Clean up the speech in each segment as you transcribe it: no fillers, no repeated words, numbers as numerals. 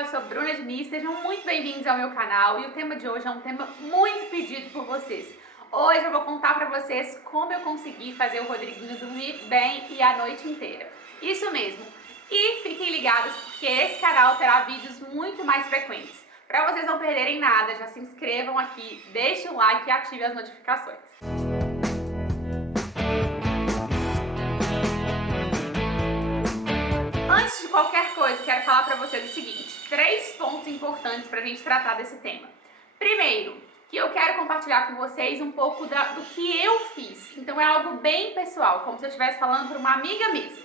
eu sou Bruna Diniz, sejam muito bem-vindos ao meu canal e o tema de hoje é um tema muito pedido por vocês. Hoje eu vou contar pra vocês como eu consegui fazer o Rodriguinho dormir bem e a noite inteira. Isso mesmo, e fiquem ligados porque esse canal terá vídeos muito mais frequentes. Para vocês não perderem nada, já se inscrevam aqui, deixem o like e ativem as notificações. Antes de qualquer coisa, quero falar para vocês o seguinte, 3 pontos importantes para a gente tratar desse tema. Primeiro, que eu quero compartilhar com vocês um pouco do que eu fiz. Então é algo bem pessoal, como se eu estivesse falando para uma amiga mesmo.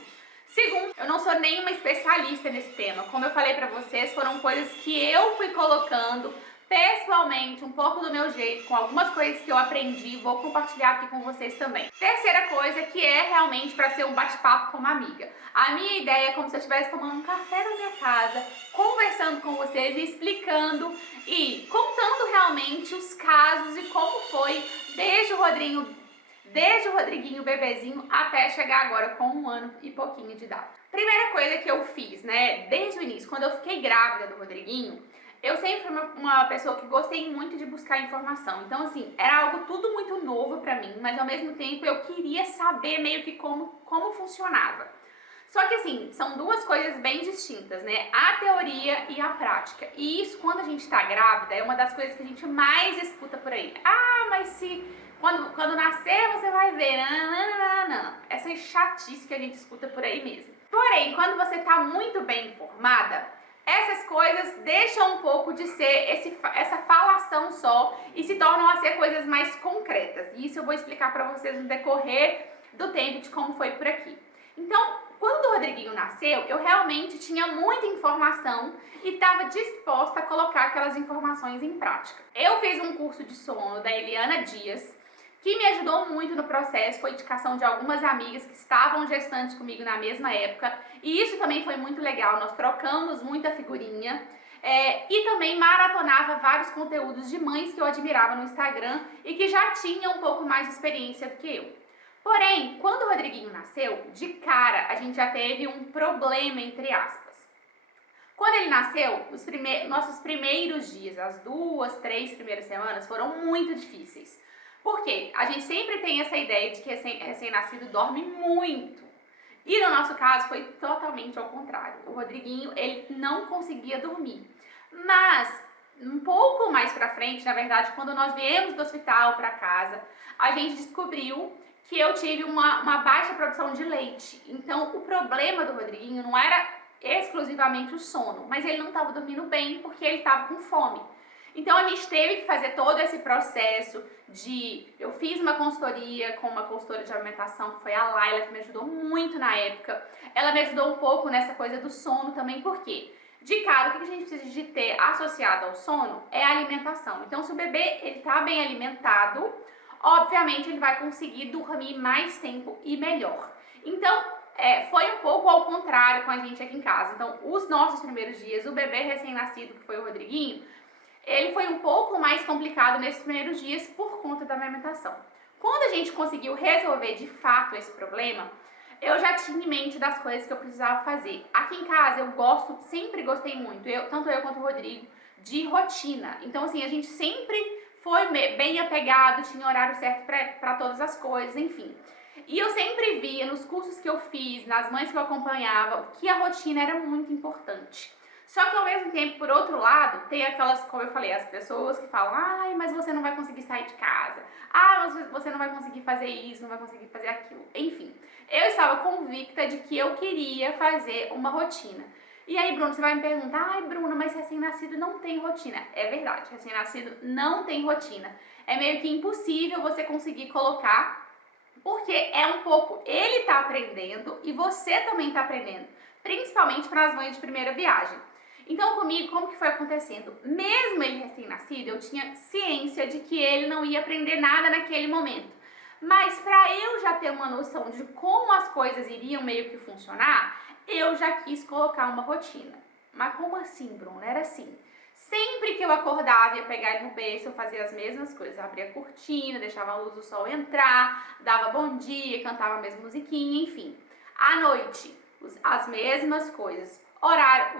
Segundo, eu não sou nenhuma especialista nesse tema. Como eu falei para vocês, foram coisas que eu fui colocando pessoalmente, um pouco do meu jeito, com algumas coisas que eu aprendi, vou compartilhar aqui com vocês também. Terceira coisa, que é realmente para ser um bate-papo com uma amiga. A minha ideia é como se eu estivesse tomando um café na minha casa, conversando com vocês e explicando e contando realmente os casos e como foi desde o Rodriguinho bebezinho até chegar agora com 1 ano e pouquinho de idade. Primeira coisa que eu fiz, né, desde o início, quando eu fiquei grávida do Rodriguinho, eu sempre fui uma pessoa que gostei muito de buscar informação. Então, assim, era algo tudo muito novo pra mim, mas ao mesmo tempo eu queria saber meio que como funcionava. Só que, assim, são duas coisas bem distintas, né? A teoria e a prática. E isso, quando a gente tá grávida, é uma das coisas que a gente mais escuta por aí. Ah, mas se quando nascer você vai ver. Não. Essa é chatice que a gente escuta por aí mesmo. Porém, quando você tá muito bem informada, essas coisas deixam um pouco de ser essa falação só e se tornam a ser coisas mais concretas. E isso eu vou explicar para vocês no decorrer do tempo de como foi por aqui. Então, quando o Rodriguinho nasceu, eu realmente tinha muita informação e estava disposta a colocar aquelas informações em prática. Eu fiz um curso de sono da Eliana Dias, que me ajudou muito no processo, foi indicação de algumas amigas que estavam gestantes comigo na mesma época, e isso também foi muito legal, nós trocamos muita figurinha, e também maratonava vários conteúdos de mães que eu admirava no Instagram e que já tinham um pouco mais de experiência do que eu. Porém, quando o Rodriguinho nasceu, de cara a gente já teve um problema, entre aspas. Quando ele nasceu, nossos primeiros dias, as 2, 3 primeiras semanas foram muito difíceis. Por quê? A gente sempre tem essa ideia de que recém-nascido dorme muito. E no nosso caso foi totalmente ao contrário. O Rodriguinho, ele não conseguia dormir. Mas, um pouco mais pra frente, na verdade, quando nós viemos do hospital pra casa, a gente descobriu que eu tive uma baixa produção de leite. Então, o problema do Rodriguinho não era exclusivamente o sono, mas ele não estava dormindo bem porque ele estava com fome. Então, a gente teve que fazer todo esse processo eu fiz uma consultoria com uma consultora de alimentação, que foi a Laila, que me ajudou muito na época. Ela me ajudou um pouco nessa coisa do sono também, porque de cara, o que a gente precisa de ter associado ao sono é a alimentação. Então, se o bebê ele tá bem alimentado, obviamente ele vai conseguir dormir mais tempo e melhor. Então, foi um pouco ao contrário com a gente aqui em casa. Então, os nossos primeiros dias, o bebê recém-nascido, que foi o Rodriguinho, ele foi um pouco mais complicado nesses primeiros dias por conta da alimentação. Quando a gente conseguiu resolver de fato esse problema, eu já tinha em mente das coisas que eu precisava fazer. Aqui em casa eu sempre gostei muito, tanto eu quanto o Rodrigo, de rotina. Então assim, a gente sempre foi bem apegado, tinha horário certo para todas as coisas, enfim. E eu sempre via nos cursos que eu fiz, nas mães que eu acompanhava, que a rotina era muito importante. Só que ao mesmo tempo, por outro lado, tem aquelas, como eu falei, as pessoas que falam, ai, mas você não vai conseguir sair de casa, ah, mas você não vai conseguir fazer isso, não vai conseguir fazer aquilo, enfim. Eu estava convicta de que eu queria fazer uma rotina. E aí, Bruno, você vai me perguntar, ai, Bruno, mas recém-nascido não tem rotina. É verdade, recém-nascido não tem rotina. É meio que impossível você conseguir colocar, porque é um pouco, ele tá aprendendo e você também tá aprendendo, principalmente para as mães de primeira viagem. Então comigo, como que foi acontecendo? Mesmo ele recém-nascido, eu tinha ciência de que ele não ia aprender nada naquele momento. Mas para eu já ter uma noção de como as coisas iriam meio que funcionar, eu já quis colocar uma rotina. Mas como assim, Bruno? Era assim. Sempre que eu acordava, ia pegar ele no berço, eu fazia as mesmas coisas. Abria a cortina, deixava a luz do sol entrar, dava bom dia, cantava a mesma musiquinha, enfim. À noite, as mesmas coisas. Horário,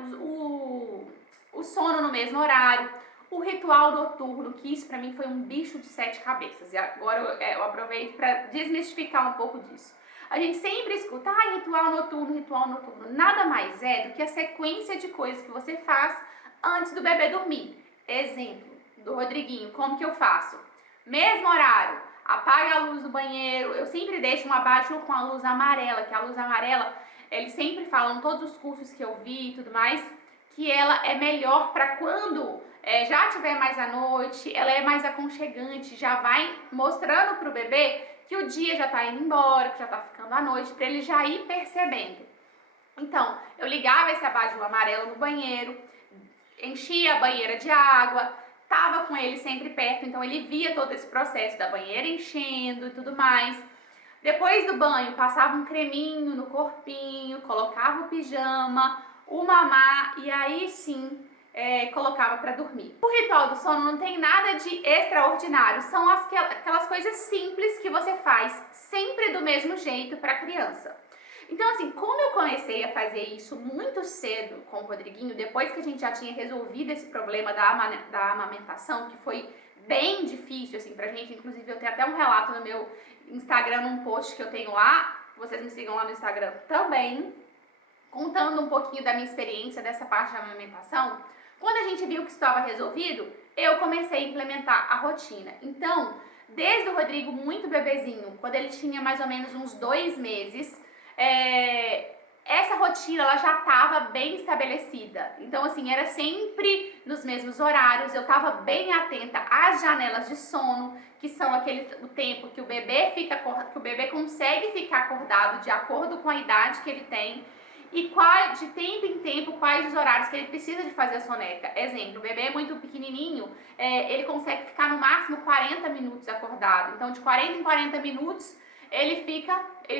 sono no mesmo horário, o ritual noturno, que isso pra mim foi um bicho de 7 cabeças. E agora eu aproveito para desmistificar um pouco disso. A gente sempre escuta, ritual noturno, ritual noturno. Nada mais é do que a sequência de coisas que você faz antes do bebê dormir. Exemplo do Rodriguinho, como que eu faço? Mesmo horário, apaga a luz do banheiro, eu sempre deixo um abajur com a luz amarela, que a luz amarela, eles sempre falam, todos os cursos que eu vi e tudo mais, que ela é melhor para quando já tiver mais à noite, ela é mais aconchegante, já vai mostrando pro bebê que o dia já tá indo embora, que já tá ficando à noite, para ele já ir percebendo. Então, eu ligava esse abajur amarelo no banheiro, enchia a banheira de água, tava com ele sempre perto, então ele via todo esse processo da banheira enchendo e tudo mais. Depois do banho, passava um creminho no corpinho, colocava o pijama, o mamá e aí sim colocava para dormir. O ritual do sono não tem nada de extraordinário, são aquelas coisas simples que você faz sempre do mesmo jeito para a criança. Então assim, como eu comecei a fazer isso muito cedo com o Rodriguinho, depois que a gente já tinha resolvido esse problema da amamentação, que foi bem difícil assim pra gente, inclusive eu tenho até um relato no meu Instagram, num post que eu tenho lá, vocês me sigam lá no Instagram também, contando um pouquinho da minha experiência dessa parte da amamentação. Quando a gente viu que estava resolvido, eu comecei a implementar a rotina. Então, desde o Rodrigo muito bebezinho, quando ele tinha mais ou menos uns 2 meses, essa rotina ela já estava bem estabelecida. Então assim, era sempre nos mesmos horários, eu estava bem atenta às janelas de sono, que são o tempo que o bebê consegue ficar acordado de acordo com a idade que ele tem. E de tempo em tempo, quais os horários que ele precisa de fazer a soneca. Exemplo, o bebê é muito pequenininho, ele consegue ficar no máximo 40 minutos acordado. Então, de 40 em 40 minutos, ele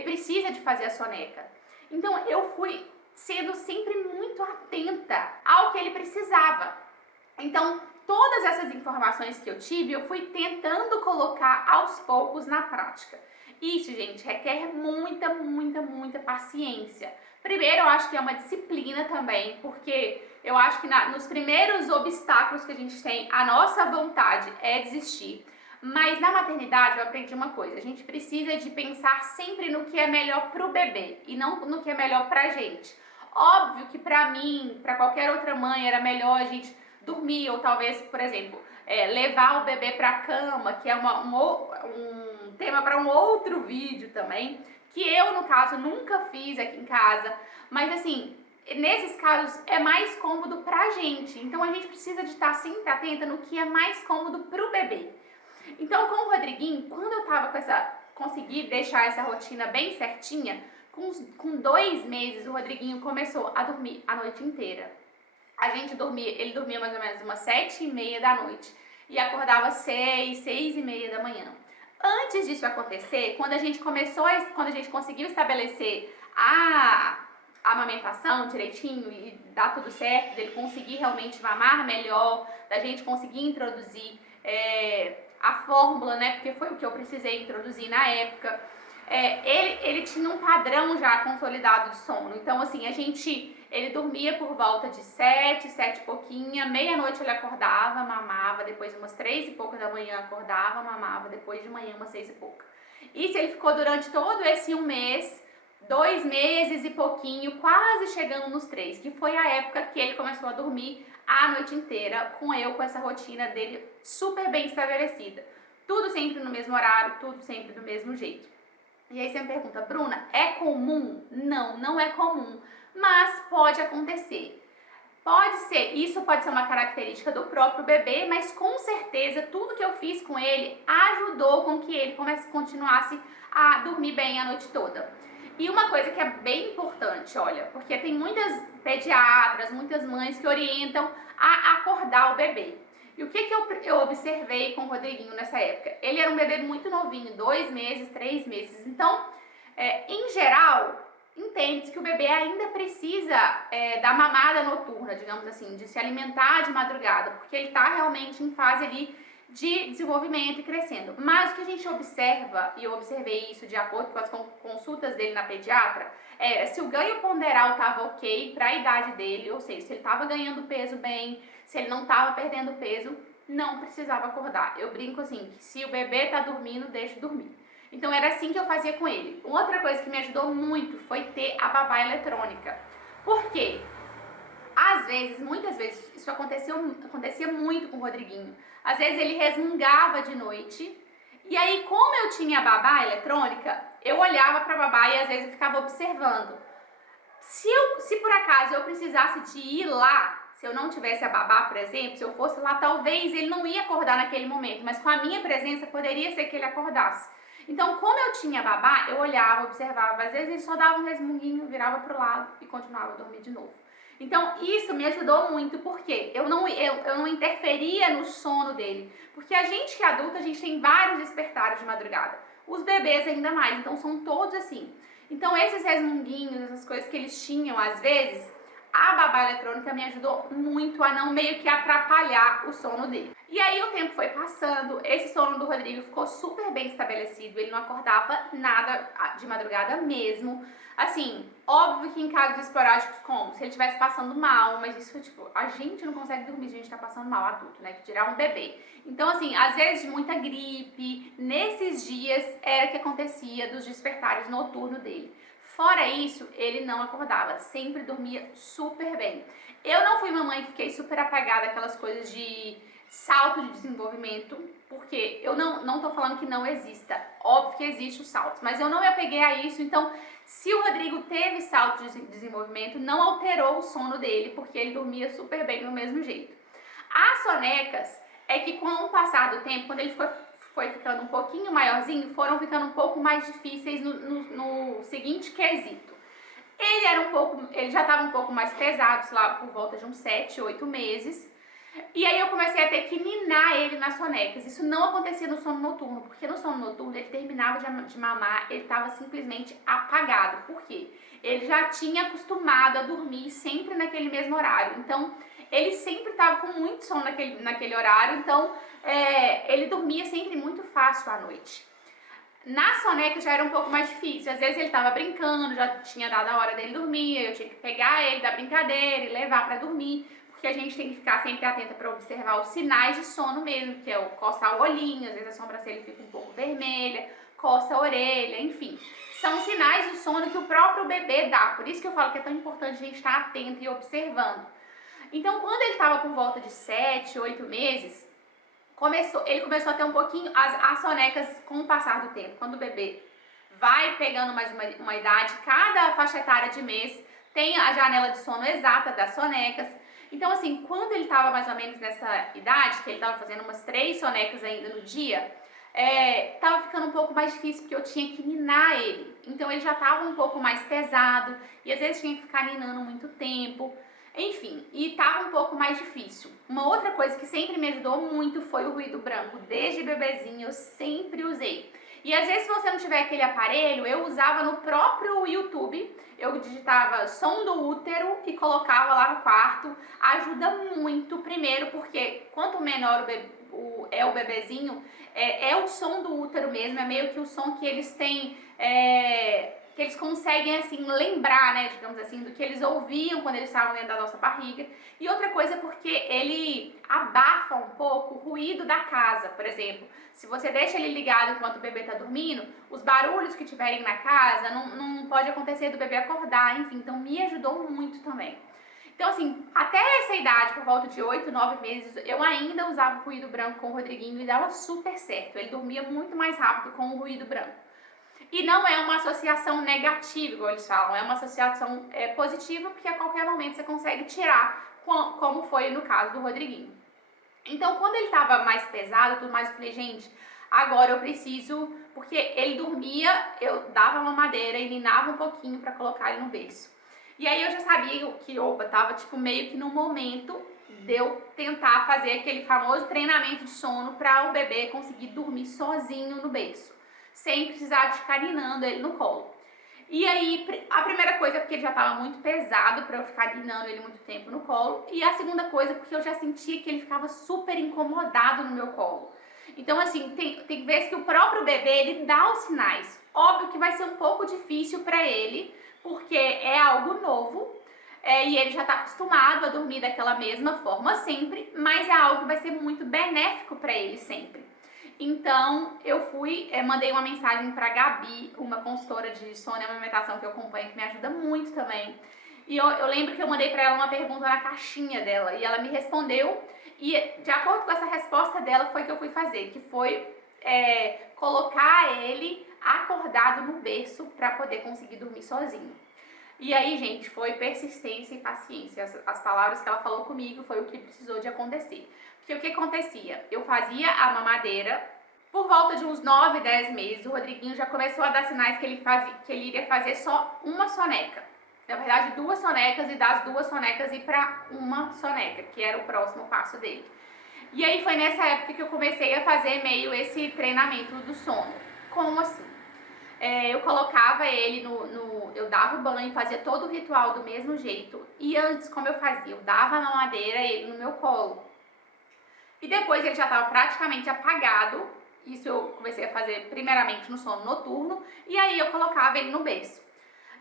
precisa de fazer a soneca. Então, eu fui sendo sempre muito atenta ao que ele precisava. Então, todas essas informações que eu tive, eu fui tentando colocar aos poucos na prática. Isso, gente, requer muita paciência. Primeiro, eu acho que é uma disciplina também, porque eu acho que nos primeiros obstáculos que a gente tem, a nossa vontade é desistir. Mas na maternidade eu aprendi uma coisa, a gente precisa de pensar sempre no que é melhor pro bebê e não no que é melhor pra gente. Óbvio que pra mim, pra qualquer outra mãe, era melhor a gente dormir ou talvez, por exemplo, levar o bebê pra cama, que é um tema para um outro vídeo também, que eu, no caso, nunca fiz aqui em casa, mas assim, nesses casos é mais cômodo pra gente, então a gente precisa de estar sempre atenta no que é mais cômodo pro bebê. Então, com o Rodriguinho, quando eu tava consegui deixar essa rotina bem certinha, com 2 meses, o Rodriguinho começou a dormir a noite inteira. Ele dormia mais ou menos umas 7h30 da noite e acordava 6h30 da manhã. Antes disso acontecer, quando a gente conseguiu estabelecer a amamentação direitinho e dar tudo certo, dele conseguir realmente mamar melhor, da gente conseguir introduzir a fórmula, né, porque foi o que eu precisei introduzir na época, ele tinha um padrão já consolidado de sono. Então assim, ele dormia por volta de 7 e pouquinha, meia-noite ele acordava, mamava, depois umas 3 e pouca da manhã acordava, mamava, depois de manhã umas 6 e pouca. Isso ele ficou durante todo esse 1 mês, 2 meses e pouquinho, quase chegando nos 3, que foi a época que ele começou a dormir a noite inteira, com essa rotina dele super bem estabelecida. Tudo sempre no mesmo horário, tudo sempre do mesmo jeito. E aí você me pergunta, Bruna, é comum? Não, não é comum, mas pode acontecer. Isso pode ser uma característica do próprio bebê, mas com certeza tudo que eu fiz com ele ajudou com que ele continuasse a dormir bem a noite toda. E uma coisa que é bem importante, olha, porque tem muitas pediatras, muitas mães que orientam a acordar o bebê. E o que eu observei com o Rodriguinho nessa época? Ele era um bebê muito novinho, 2 meses, 3 meses. Então, em geral, entende-se que o bebê ainda precisa da mamada noturna, digamos assim, de se alimentar de madrugada, porque ele está realmente em fase ali de desenvolvimento e crescendo. Mas o que a gente observa, e eu observei isso de acordo com as consultas dele na pediatra, é se o ganho ponderal estava ok para a idade dele, ou seja, se ele estava ganhando peso bem, se ele não estava perdendo peso, não precisava acordar. Eu brinco assim, que se o bebê tá dormindo, deixa dormir. Então era assim que eu fazia com ele. Outra coisa que me ajudou muito foi ter a babá eletrônica. Por quê? Às vezes, muitas vezes, isso acontecia muito com o Rodriguinho. Às vezes ele resmungava de noite, e aí como eu tinha a babá eletrônica, eu olhava pra babá e às vezes eu ficava observando. Se por acaso eu precisasse de ir lá, se eu não tivesse a babá, por exemplo, se eu fosse lá, talvez ele não ia acordar naquele momento, mas com a minha presença poderia ser que ele acordasse. Então, como eu tinha babá, eu olhava, observava, às vezes ele só dava um resmunguinho, virava pro lado e continuava a dormir de novo. Então, isso me ajudou muito, porque eu não interferia no sono dele. Porque a gente que é adulta, a gente tem vários despertares de madrugada. Os bebês ainda mais, então são todos assim. Então, esses resmunguinhos, essas coisas que eles tinham, às vezes, a babá eletrônica me ajudou muito a não meio que atrapalhar o sono dele. E aí o tempo foi passando, esse sono do Rodrigo ficou super bem estabelecido, ele não acordava nada de madrugada mesmo. Assim, óbvio que em casos esporádicos, como se ele estivesse passando mal, mas isso, tipo, a gente não consegue dormir, a gente tá passando mal, adulto, né, que dirá um bebê. Então, assim, às vezes muita gripe, nesses dias era que acontecia dos despertares noturnos dele. Fora isso, ele não acordava, sempre dormia super bem. Eu não fui mamãe que fiquei super apegada àquelas coisas de salto de desenvolvimento, porque eu não tô falando que não exista, óbvio que existe os saltos, mas eu não me apeguei a isso, então se o Rodrigo teve salto de desenvolvimento, não alterou o sono dele, porque ele dormia super bem do mesmo jeito. As sonecas é que com o passar do tempo, quando ele foi ficando um pouquinho maiorzinho, foram ficando um pouco mais difíceis no seguinte quesito. Ele já estava um pouco mais pesado, sei lá, por volta de uns 7, 8 meses. E aí eu comecei a ter que ninar ele nas sonecas. Isso não acontecia no sono noturno, porque no sono noturno ele terminava de mamar, ele estava simplesmente apagado. Por quê? Ele já tinha acostumado a dormir sempre naquele mesmo horário. Então, ele sempre estava com muito sono naquele horário, então ele dormia sempre muito fácil à noite. Na soneca já era um pouco mais difícil, às vezes ele estava brincando, já tinha dado a hora dele dormir, eu tinha que pegar ele da brincadeira e levar para dormir, porque a gente tem que ficar sempre atenta para observar os sinais de sono mesmo, que é o coçar o olhinho, às vezes a sobrancelha fica um pouco vermelha, coça a orelha, enfim. São sinais de sono que o próprio bebê dá, por isso que eu falo que é tão importante a gente estar atento e observando. Então, quando ele estava por volta de 7, 8 meses, ele começou a ter um pouquinho as sonecas com o passar do tempo. Quando o bebê vai pegando mais uma idade, cada faixa etária de mês tem a janela de sono exata das sonecas. Então, assim, quando ele estava mais ou menos nessa idade, que ele estava fazendo umas 3 sonecas ainda no dia, estava ficando um pouco mais difícil, porque eu tinha que ninar ele. Então, ele já estava um pouco mais pesado, e às vezes tinha que ficar ninando muito tempo. Enfim, e estava um pouco mais difícil. Uma outra coisa que sempre me ajudou muito foi o ruído branco. Desde bebezinho eu sempre usei. E às vezes, se você não tiver aquele aparelho, eu usava no próprio YouTube. Eu digitava som do útero e colocava lá no quarto. Ajuda muito, primeiro, porque quanto menor o bebezinho, é o som do útero mesmo, é meio que o som que eles têm, que eles conseguem, assim, lembrar, né, digamos assim, do que eles ouviam quando eles estavam dentro da nossa barriga. E outra coisa, porque ele abafa um pouco o ruído da casa, por exemplo. Se você deixa ele ligado enquanto o bebê está dormindo, os barulhos que tiverem na casa, não pode acontecer do bebê acordar, enfim, então me ajudou muito também. Então, assim, até essa idade, por volta de 8, 9 meses, eu ainda usava o ruído branco com o Rodriguinho e dava super certo. Ele dormia muito mais rápido com o ruído branco. E não é uma associação negativa, igual eles falam, é uma associação positiva, porque a qualquer momento você consegue tirar, como foi no caso do Rodriguinho. Então, quando ele estava mais pesado, tudo mais, eu falei, gente, agora eu preciso, porque ele dormia, eu dava uma mamadeira e ninava um pouquinho para colocar ele no berço. E aí eu já sabia que, tava tipo meio que no momento de eu tentar fazer aquele famoso treinamento de sono para o bebê conseguir dormir sozinho no berço, sem precisar de ficar ninando ele no colo. E aí, a primeira coisa é porque ele já estava muito pesado para eu ficar ninando ele muito tempo no colo. E a segunda coisa é porque eu já sentia que ele ficava super incomodado no meu colo. Então, assim, tem vezes que o próprio bebê, ele dá os sinais. Óbvio que vai ser um pouco difícil para ele, porque é algo novo, e ele já está acostumado a dormir daquela mesma forma sempre, mas é algo que vai ser muito benéfico para ele sempre. Então, eu mandei uma mensagem para Gabi, uma consultora de sono e amamentação que eu acompanho, que me ajuda muito também. E eu lembro que eu mandei para ela uma pergunta na caixinha dela, e ela me respondeu, e de acordo com essa resposta dela foi que eu fui fazer, que foi colocar ele acordado no berço para poder conseguir dormir sozinho. E aí, gente, foi persistência e paciência. As palavras que ela falou comigo foi o que precisou de acontecer. Porque o que acontecia? Eu fazia a mamadeira, por volta de uns 9, 10 meses, o Rodriguinho já começou a dar sinais que ele iria fazer só uma soneca. Na verdade, 2 sonecas, e das 2 sonecas ir para uma soneca, que era o próximo passo dele. E aí foi nessa época que eu comecei a fazer meio esse treinamento do sono. Como assim? Eu colocava ele eu dava o banho, fazia todo o ritual do mesmo jeito. E antes, como eu fazia? Eu dava a mamadeira ele no meu colo. E depois ele já estava praticamente apagado. Isso eu comecei a fazer primeiramente no sono noturno. E aí eu colocava ele no berço.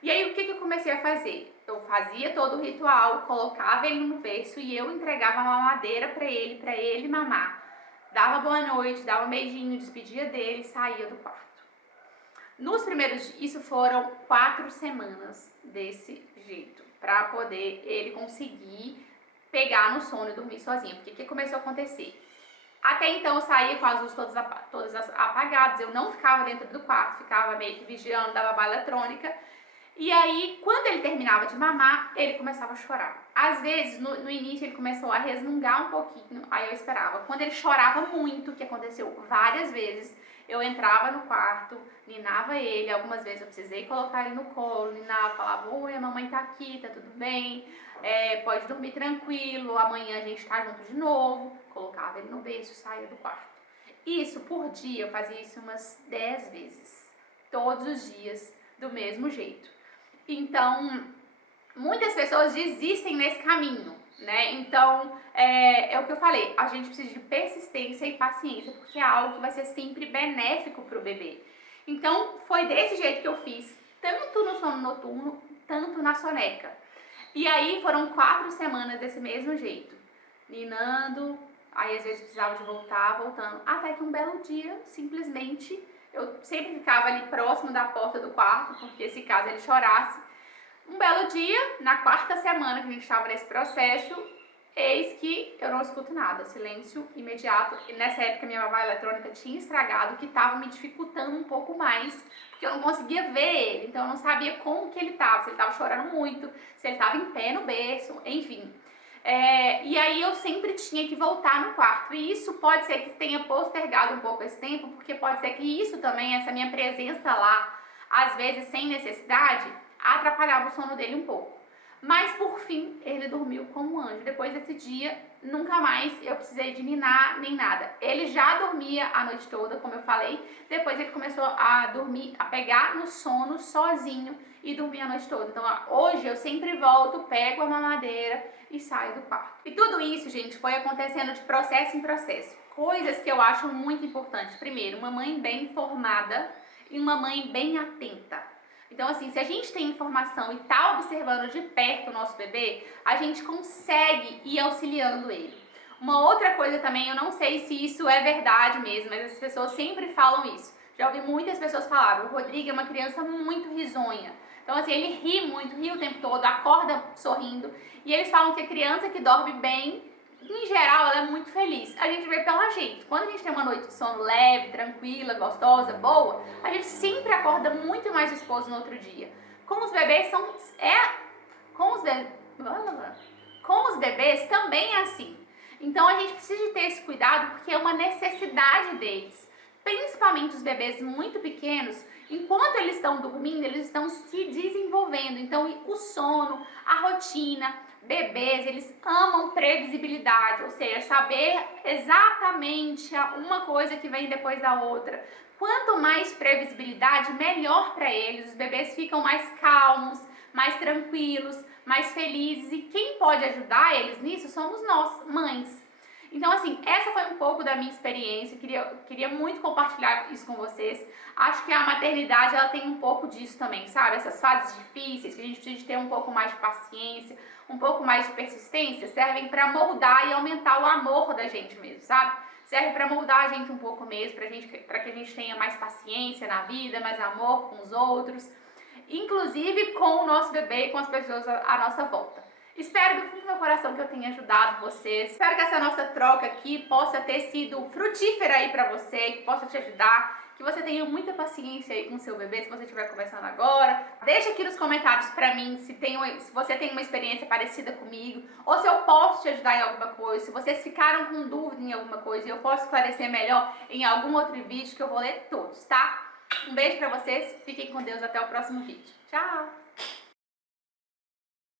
E aí o que eu comecei a fazer? Eu fazia todo o ritual, colocava ele no berço e eu entregava a mamadeira para ele mamar. Dava boa noite, dava um beijinho, despedia dele e saía do quarto. Isso foram 4 semanas desse jeito, para poder ele conseguir pegar no sono e dormir sozinho. Porque o que começou a acontecer? Até então eu saía com as luzes todas apagadas, eu não ficava dentro do quarto, ficava meio que vigiando, dava bala eletrônica. E aí, quando ele terminava de mamar, ele começava a chorar. Às vezes, no início, ele começou a resmungar um pouquinho, aí eu esperava. Quando ele chorava muito, que aconteceu várias vezes, eu entrava no quarto, ninava ele. Algumas vezes eu precisei colocar ele no colo, ninava, falava: oi, a mamãe tá aqui, tá tudo bem, pode dormir tranquilo, amanhã a gente tá junto de novo. Colocava ele no berço, saía do quarto. Isso, por dia, eu fazia isso umas 10 vezes, todos os dias, do mesmo jeito. Então, muitas pessoas desistem nesse caminho, né? Então, é o que eu falei, a gente precisa de persistência e paciência, porque é algo que vai ser sempre benéfico para o bebê. Então, foi desse jeito que eu fiz, tanto no sono noturno, tanto na soneca. E aí, foram 4 semanas desse mesmo jeito, ninando, aí às vezes precisava de voltando, até que um belo dia, simplesmente, eu sempre ficava ali próximo da porta do quarto, porque se caso ele chorasse. Um belo dia, na 4ª semana que a gente estava nesse processo, eis que eu não escuto nada, silêncio imediato. E nessa época minha babá eletrônica tinha estragado, que estava me dificultando um pouco mais, porque eu não conseguia ver ele, então eu não sabia como que ele estava, se ele estava chorando muito, se ele estava em pé no berço, enfim. E aí eu sempre tinha que voltar no quarto, e isso pode ser que tenha postergado um pouco esse tempo, porque pode ser que isso também, essa minha presença lá, às vezes sem necessidade, atrapalhava o sono dele um pouco. Mas por fim, ele dormiu como um anjo. Depois desse dia, nunca mais eu precisei de ninar nem nada. Ele já dormia a noite toda, como eu falei. Depois ele começou a dormir, a pegar no sono sozinho e dormir a noite toda. Então hoje eu sempre volto, pego a mamadeira e saio do quarto. E tudo isso, gente, foi acontecendo de processo em processo. Coisas que eu acho muito importantes. Primeiro, uma mãe bem informada e uma mãe bem atenta. Então, assim, se a gente tem informação e tá observando de perto o nosso bebê, a gente consegue ir auxiliando ele. Uma outra coisa também, eu não sei se isso é verdade mesmo, mas as pessoas sempre falam isso. Já ouvi muitas pessoas falar, o Rodrigo é uma criança muito risonha. Então, assim, ele ri muito, ri o tempo todo, acorda sorrindo. E eles falam que a criança que dorme bem, em geral, ela é muito feliz. A gente vê pela gente. Quando a gente tem uma noite de sono leve, tranquila, gostosa, boa, a gente sempre acorda muito mais disposto no outro dia. Com os bebês com os bebês também é assim. Então a gente precisa de ter esse cuidado porque é uma necessidade deles. Principalmente os bebês muito pequenos, enquanto eles estão dormindo, eles estão se desenvolvendo. Então o sono, a rotina, bebês, eles amam previsibilidade, ou seja, saber exatamente uma coisa que vem depois da outra. Quanto mais previsibilidade, melhor para eles. Os bebês ficam mais calmos, mais tranquilos, mais felizes. E quem pode ajudar eles nisso somos nós, mães. Então, assim, essa foi um pouco da minha experiência, queria muito compartilhar isso com vocês. Acho que a maternidade, ela tem um pouco disso também, sabe? Essas fases difíceis, que a gente precisa ter um pouco mais de paciência, um pouco mais de persistência, servem para moldar e aumentar o amor da gente mesmo, sabe? Serve para moldar a gente um pouco mesmo, para que a gente tenha mais paciência na vida, mais amor com os outros, inclusive com o nosso bebê e com as pessoas à nossa volta. Espero do fundo do meu coração que eu tenha ajudado vocês. Espero que essa nossa troca aqui possa ter sido frutífera aí pra você, que possa te ajudar, que você tenha muita paciência aí com o seu bebê, se você estiver começando agora. Deixa aqui nos comentários pra mim se você tem uma experiência parecida comigo, ou se eu posso te ajudar em alguma coisa, se vocês ficaram com dúvida em alguma coisa e eu posso esclarecer melhor em algum outro vídeo que eu vou ler todos, tá? Um beijo pra vocês, fiquem com Deus, até o próximo vídeo. Tchau!